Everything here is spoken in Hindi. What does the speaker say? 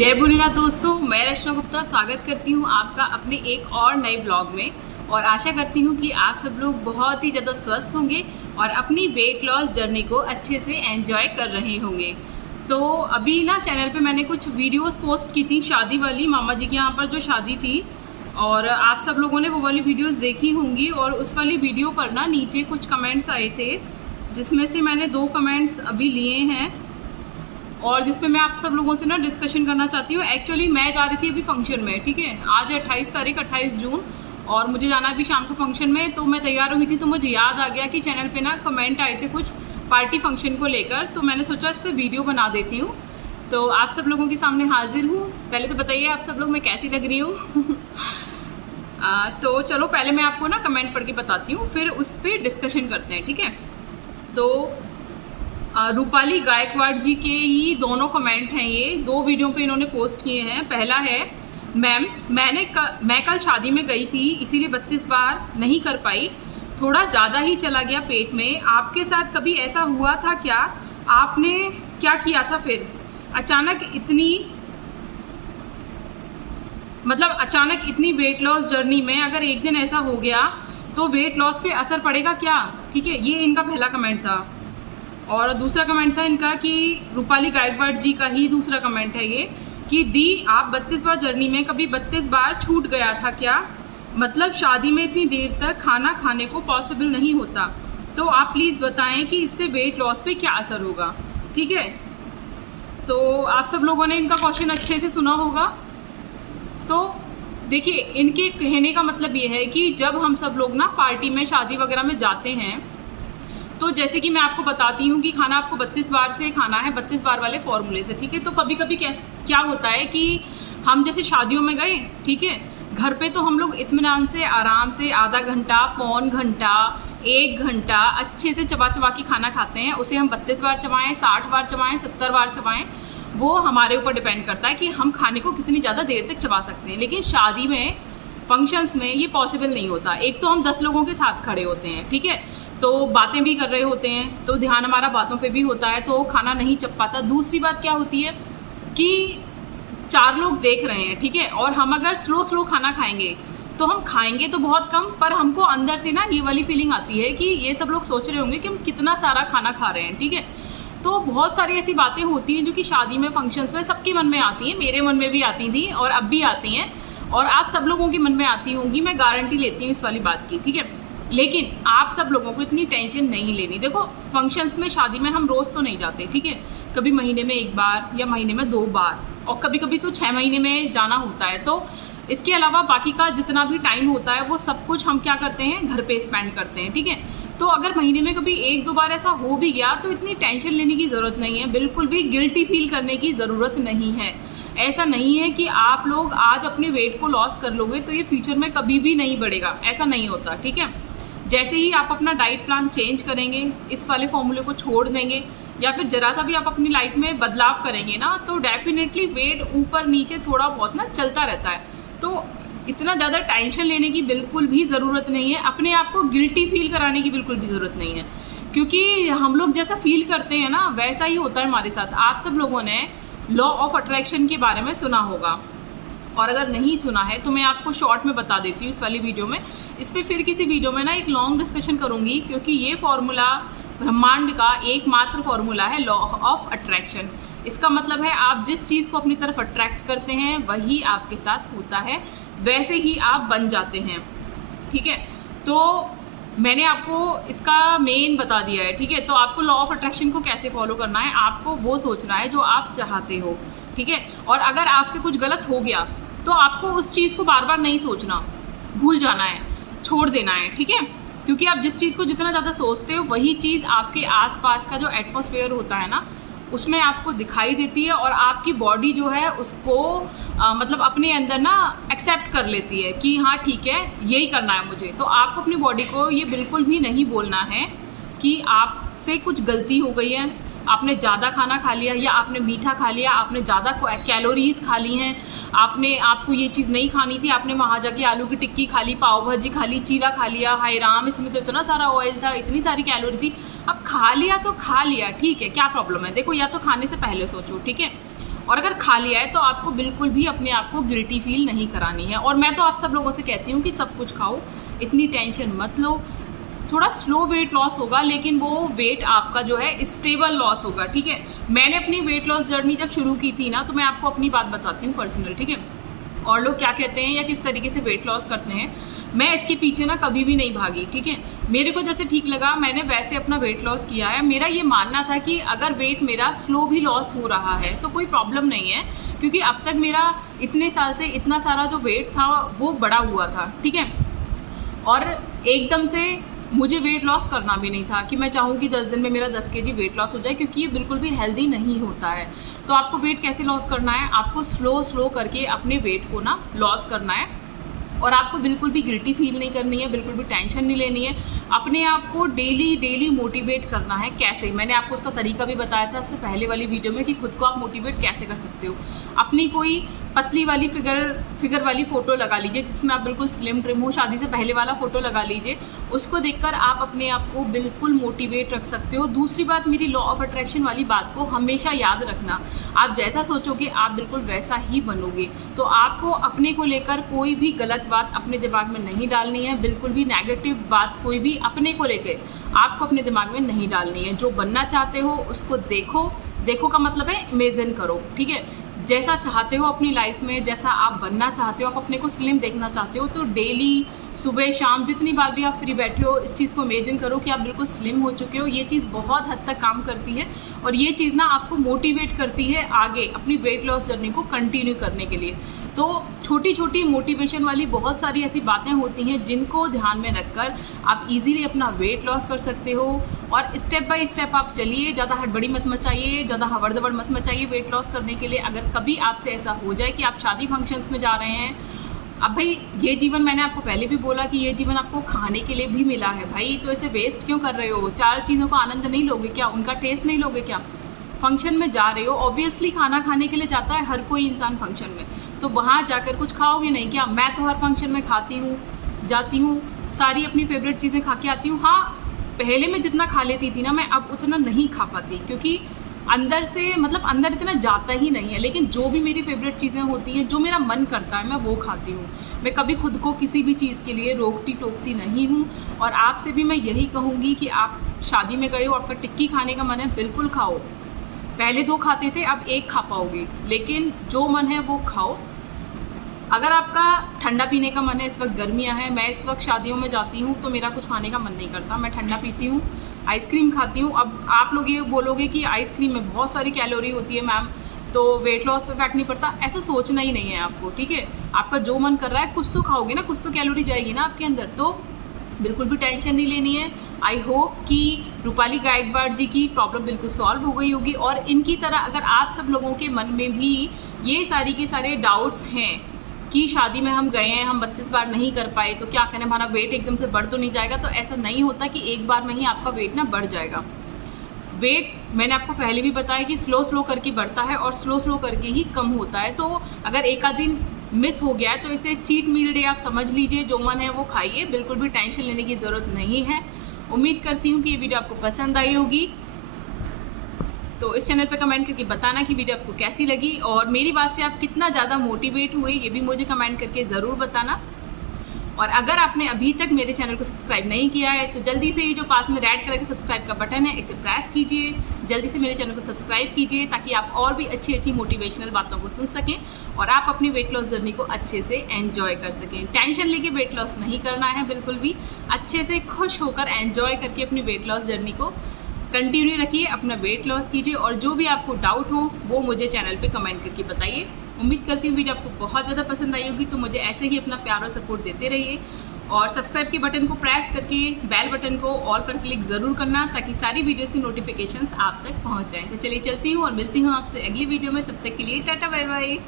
जय भोलेनाथ दोस्तों, मैं रचना गुप्ता स्वागत करती हूँ आपका अपने एक और नए ब्लॉग में। और आशा करती हूँ कि आप सब लोग बहुत ही ज़्यादा स्वस्थ होंगे और अपनी वेट लॉस जर्नी को अच्छे से एंजॉय कर रहे होंगे। तो अभी ना चैनल पे मैंने कुछ वीडियोस पोस्ट की थी शादी वाली, मामा जी के यहाँ पर जो शादी थी, और आप सब लोगों ने वो वाली वीडियोस देखी होंगी। और उस वाली वीडियो पर ना नीचे कुछ कमेंट्स आए थे, जिसमें से मैंने 2 कमेंट्स अभी लिए हैं और जिस पे मैं आप सब लोगों से ना डिस्कशन करना चाहती हूँ। एक्चुअली मैं जा रही थी अभी फंक्शन में, ठीक है। आज 28 तारीख 28 जून और मुझे जाना है अभी शाम को फंक्शन में। तो मैं तैयार हुई थी तो मुझे याद आ गया कि चैनल पे ना कमेंट आए थे कुछ पार्टी फंक्शन को लेकर, तो मैंने सोचा इस पर वीडियो बना देती हूँ। तो आप सब लोगों के सामने हाजिर हूँ। पहले तो बताइए आप सब लोग मैं कैसी लग रही हूँ। तो चलो पहले मैं आपको ना कमेंट पढ़ के बताती हूँ, फिर उस पर डिस्कशन करते हैं, ठीक है। तो रूपाली गायकवाड़ जी के ही दोनों कमेंट हैं, ये 2 वीडियो पे इन्होंने पोस्ट किए हैं। पहला है, मैम मैं कल शादी में गई थी, इसीलिए 32 बार नहीं कर पाई, थोड़ा ज़्यादा ही चला गया पेट में। आपके साथ कभी ऐसा हुआ था क्या? आपने क्या किया था फिर? अचानक इतनी वेट लॉस जर्नी में अगर एक दिन ऐसा हो गया तो वेट लॉस पे असर पड़ेगा क्या? ठीक है, ये इनका पहला कमेंट था। और दूसरा कमेंट था इनका कि रूपाली गायकवाड़ जी का ही दूसरा कमेंट है ये कि दी आप 32 बार जर्नी में कभी 32 बार छूट गया था क्या? मतलब शादी में इतनी देर तक खाना खाने को पॉसिबल नहीं होता, तो आप प्लीज़ बताएं कि इससे वेट लॉस पे क्या असर होगा, ठीक है। तो आप सब लोगों ने इनका क्वेश्चन अच्छे से सुना होगा। तो देखिए, इनके कहने का मतलब ये है कि जब हम सब लोग ना पार्टी में, शादी वगैरह में जाते हैं, तो जैसे कि मैं आपको बताती हूँ कि खाना आपको 32 बार से खाना है, 32 बार वाले फॉर्मूले से, ठीक है। तो कभी कभी क्या होता है कि हम जैसे शादियों में गए, ठीक है, घर पे तो हम लोग इत्मीनान से आराम से आधा घंटा, पौन घंटा, 1 घंटा अच्छे से चबा चबा के खाना खाते हैं। उसे हम 32 बार चबाएँ, 60 बार चबाएँ, 70 बार चबाएँ, वो हमारे ऊपर डिपेंड करता है कि हम खाने को कितनी ज़्यादा देर तक चबा सकते हैं। लेकिन शादी में, फंक्शंस में ये पॉसिबल नहीं होता। एक तो हम 10 लोगों के साथ खड़े होते हैं, ठीक है, तो बातें भी कर रहे होते हैं, तो ध्यान हमारा बातों पे भी होता है, तो खाना नहीं चप पाता। दूसरी बात क्या होती है कि 4 लोग देख रहे हैं, ठीक है, और हम अगर स्लो खाना खाएंगे तो हम खाएंगे तो बहुत कम, पर हमको अंदर से ना ये वाली फीलिंग आती है कि ये सब लोग सोच रहे होंगे कि हम कितना सारा खाना खा रहे हैं, ठीक है। तो बहुत सारी ऐसी बातें होती हैं जो कि शादी में, फंक्शंस में सबके मन में आती हैं। मेरे मन में भी आती थी और अब भी आती हैं, और आप सब लोगों के मन में आती होंगी, मैं गारंटी लेती हूँ इस वाली बात की, ठीक है। लेकिन आप सब लोगों को इतनी टेंशन नहीं लेनी। देखो, फंक्शंस में, शादी में हम रोज़ तो नहीं जाते, ठीक है, कभी महीने में 1 बार या महीने में 2 बार, और कभी कभी तो 6 महीने में जाना होता है। तो इसके अलावा बाकी का जितना भी टाइम होता है वो सब कुछ हम क्या करते हैं, घर पे स्पेंड करते हैं, ठीक है। तो अगर महीने में कभी 1-2 बार ऐसा हो भी गया तो इतनी टेंशन लेने की ज़रूरत नहीं है, बिल्कुल भी गिल्टी फील करने की ज़रूरत नहीं है। ऐसा नहीं है कि आप लोग आज अपने वेट को लॉस कर लोगे तो ये फ्यूचर में कभी भी नहीं बढ़ेगा, ऐसा नहीं होता, ठीक है। जैसे ही आप अपना डाइट प्लान चेंज करेंगे, इस वाले फॉर्मूले को छोड़ देंगे, या फिर ज़रा सा भी आप अपनी लाइफ में बदलाव करेंगे ना, तो डेफिनेटली वेट ऊपर नीचे थोड़ा बहुत ना चलता रहता है। तो इतना ज़्यादा टेंशन लेने की बिल्कुल भी ज़रूरत नहीं है, अपने आप को गिल्टी फील कराने की बिल्कुल भी ज़रूरत नहीं है, क्योंकि हम लोग जैसा फील करते हैं ना वैसा ही होता है हमारे साथ। आप सब लोगों ने लॉ ऑफ अट्रैक्शन के बारे में सुना होगा, और अगर नहीं सुना है तो मैं आपको शॉर्ट में बता देती हूँ इस वाली वीडियो में। इस पर फिर किसी वीडियो में ना एक लॉन्ग डिस्कशन करूँगी, क्योंकि ये फॉर्मूला ब्रह्मांड का एकमात्र फॉर्मूला है, लॉ ऑफ अट्रैक्शन। इसका मतलब है आप जिस चीज़ को अपनी तरफ अट्रैक्ट करते हैं वही आपके साथ होता है, वैसे ही आप बन जाते हैं, ठीक है। तो मैंने आपको इसका मेन बता दिया है, ठीक है। तो आपको लॉ ऑफ अट्रैक्शन को कैसे फॉलो करना है, आपको वो सोचना है जो आप चाहते हो, ठीक है। और अगर आपसे कुछ गलत हो गया तो आपको उस चीज़ को बार बार नहीं सोचना, भूल जाना है, छोड़ देना है, ठीक है। क्योंकि आप जिस चीज़ को जितना ज़्यादा सोचते हो वही चीज़ आपके आसपास का जो एटमॉस्फेयर होता है ना उसमें आपको दिखाई देती है, और आपकी बॉडी जो है उसको मतलब अपने अंदर ना एक्सेप्ट कर लेती है कि हाँ ठीक है, यही करना है मुझे। तो आपको अपनी बॉडी को ये बिल्कुल भी नहीं बोलना है कि आपसे कुछ गलती हो गई है, आपने ज़्यादा खाना खा लिया, या आपने मीठा खा लिया, आपने ज़्यादा कैलोरीज खा ली हैं, आपको ये चीज़ नहीं खानी थी, आपने वहाँ जाके आलू की टिक्की खा ली, पाव भाजी खा ली, चीला खा लिया, हाय राम इसमें तो इतना सारा ऑयल था, इतनी सारी कैलोरी थी। अब खा लिया तो खा लिया, ठीक है, क्या प्रॉब्लम है? देखो, या तो खाने से पहले सोचो, ठीक है, और अगर खा लिया है तो आपको बिल्कुल भी अपने आप को गिल्टी फील नहीं करानी है। और मैं तो आप सब लोगों से कहती हूँ कि सब कुछ खाओ, इतनी टेंशन मत लो। थोड़ा स्लो वेट लॉस होगा, लेकिन वो वेट आपका जो है स्टेबल लॉस होगा, ठीक है। मैंने अपनी वेट लॉस जर्नी जब शुरू की थी ना, तो मैं आपको अपनी बात बताती हूँ पर्सनल, ठीक है। और लोग क्या कहते हैं या किस तरीके से वेट लॉस करते हैं, मैं इसके पीछे ना कभी भी नहीं भागी, ठीक है। मेरे को जैसे ठीक लगा मैंने वैसे अपना वेट लॉस किया है। मेरा ये मानना था कि अगर वेट मेरा स्लो भी लॉस हो रहा है तो कोई प्रॉब्लम नहीं है, क्योंकि अब तक मेरा इतने साल से इतना सारा जो वेट था वो बढ़ा हुआ था, ठीक है। और एकदम से मुझे वेट लॉस करना भी नहीं था कि मैं चाहूँ कि 10 दिन में मेरा 10 kg वेट लॉस हो जाए, क्योंकि ये बिल्कुल भी हेल्दी नहीं होता है। तो आपको वेट कैसे लॉस करना है, आपको स्लो करके अपने वेट को ना लॉस करना है। और आपको बिल्कुल भी गिल्टी फील नहीं करनी है, बिल्कुल भी टेंशन नहीं लेनी है। अपने आप को डेली मोटिवेट करना है। कैसे, मैंने आपको उसका तरीका भी बताया था इससे पहले वाली वीडियो में कि खुद को आप मोटिवेट कैसे कर सकते हो। अपनी कोई पतली वाली फिगर वाली फ़ोटो लगा लीजिए जिसमें आप बिल्कुल स्लिम ट्रिम हो, शादी से पहले वाला फ़ोटो लगा लीजिए। उसको देखकर आप अपने आप को बिल्कुल मोटिवेट रख सकते हो। दूसरी बात, मेरी लॉ ऑफ अट्रैक्शन वाली बात को हमेशा याद रखना, आप जैसा सोचोगे आप बिल्कुल वैसा ही बनोगे। तो आपको अपने को लेकर कोई भी गलत बात अपने दिमाग में नहीं डालनी है, बिल्कुल भी नेगेटिव बात कोई भी अपने को लेकर आपको अपने दिमाग में नहीं डालनी है। जो बनना चाहते हो उसको देखो का मतलब है इमेजिन करो, ठीक है। जैसा चाहते हो अपनी लाइफ में, जैसा आप बनना चाहते हो, आप अपने को स्लिम देखना चाहते हो, तो डेली सुबह शाम जितनी बार भी आप फ्री बैठे हो इस चीज़ को इमेजिन करो कि आप बिल्कुल स्लिम हो चुके हो। ये चीज़ बहुत हद तक काम करती है और ये चीज़ ना आपको मोटिवेट करती है आगे अपनी वेट लॉस जर्नी को कंटिन्यू करने के लिए। तो छोटी छोटी मोटिवेशन वाली बहुत सारी ऐसी बातें होती हैं जिनको ध्यान में रखकर आप इजीली अपना वेट लॉस कर सकते हो। और स्टेप बाय स्टेप आप चलिए, ज़्यादा हड़बड़ी मत मचाइए, ज़्यादा हवड़ दबड़ मत मचाइए वेट लॉस करने के लिए। अगर कभी आपसे ऐसा हो जाए कि आप शादी फंक्शंस में जा रहे हैं, अब भाई ये जीवन, मैंने आपको पहले भी बोला कि ये जीवन आपको खाने के लिए भी मिला है भाई, तो इसे वेस्ट क्यों कर रहे हो? 4 चीज़ों का आनंद नहीं लोगे क्या? उनका टेस्ट नहीं लोगे क्या? फंक्शन में जा रहे हो, ऑब्वियसली खाना खाने के लिए जाता है हर कोई इंसान फंक्शन में, तो वहाँ जाकर कुछ खाओगे नहीं क्या? मैं तो हर फंक्शन में खाती हूँ, जाती हूँ, सारी अपनी फेवरेट चीज़ें खा के आती हूँ। हाँ, पहले मैं जितना खा लेती थी ना, मैं अब उतना नहीं खा पाती, क्योंकि अंदर से मतलब अंदर इतना जाता ही नहीं है। लेकिन जो भी मेरी फेवरेट चीज़ें होती हैं, जो मेरा मन करता है, मैं वो खाती हूँ। मैं कभी खुद को किसी भी चीज़ के लिए रोकती टोकती नहीं हूँ। और आपसे भी मैं यही कहूँगी कि आप शादी में गए हो, आपका टिक्की खाने का मन है, बिल्कुल खाओ। पहले 2 खाते थे, अब 1 खा पाओगे, लेकिन जो मन है वो खाओ। अगर आपका ठंडा पीने का मन है, इस वक्त गर्मियाँ हैं, मैं इस वक्त शादियों में जाती हूँ तो मेरा कुछ खाने का मन नहीं करता, मैं ठंडा पीती हूँ, आइसक्रीम खाती हूँ। अब आप लोग ये बोलोगे कि आइसक्रीम में बहुत सारी कैलोरी होती है मैम, तो वेट लॉस पे इफेक्ट नहीं पड़ता। ऐसा सोचना ही नहीं है आपको, ठीक है। आपका जो मन कर रहा है, कुछ तो खाओगे ना, कुछ तो कैलोरी जाएगी ना आपके अंदर, तो बिल्कुल भी टेंशन नहीं लेनी है। आई होप कि रूपाली गायकवाड़ जी की प्रॉब्लम बिल्कुल सॉल्व हो गई होगी। और इनकी तरह अगर आप सब लोगों के मन में भी ये सारी के सारे डाउट्स हैं कि शादी में हम गए हैं, हम 32 बार नहीं कर पाए, तो क्या करें, हमारा वेट एकदम से बढ़ तो नहीं जाएगा? तो ऐसा नहीं होता कि एक बार में ही आपका वेट ना बढ़ जाएगा। वेट मैंने आपको पहले भी बताया कि स्लो करके बढ़ता है और स्लो करके ही कम होता है। तो अगर एक आध दिन मिस हो गया है तो इसे चीट मील डे आप समझ लीजिए, जो मन है वो खाइए, बिल्कुल भी टेंशन लेने की ज़रूरत नहीं है। उम्मीद करती हूँ कि ये वीडियो आपको पसंद आई होगी। तो इस चैनल पे कमेंट करके बताना कि वीडियो आपको कैसी लगी और मेरी बात से आप कितना ज़्यादा मोटिवेट हुए, ये भी मुझे कमेंट करके ज़रूर बताना। और अगर आपने अभी तक मेरे चैनल को सब्सक्राइब नहीं किया है तो जल्दी से ये जो पास में रेड कलर के सब्सक्राइब का बटन है, इसे प्रेस कीजिए, जल्दी से मेरे चैनल को सब्सक्राइब कीजिए, ताकि आप और भी अच्छी मोटिवेशनल बातों को सुन सकें और आप अपनी वेट लॉस जर्नी को अच्छे से एंजॉय कर सकें। टेंशन लेके वेट लॉस नहीं करना है, बिल्कुल भी अच्छे से खुश होकर एंजॉय करके अपनी वेट लॉस जर्नी को कंटिन्यू रखिए, अपना वेट लॉस कीजिए। और जो भी आपको डाउट हो वो मुझे चैनल पे कमेंट करके बताइए। उम्मीद करती हूँ वीडियो आपको बहुत ज़्यादा पसंद आई होगी, तो मुझे ऐसे ही अपना प्यार और सपोर्ट देते रहिए और सब्सक्राइब के बटन को प्रेस करके बेल बटन को ऑल पर क्लिक ज़रूर करना, ताकि सारी वीडियोज़ की नोटिफिकेशंस आप तक पहुँच जाएँ। तो चलिए चलती हूँ और मिलती हूँ आपसे अगली वीडियो में, तब तक के लिए टाटा बाय बाय।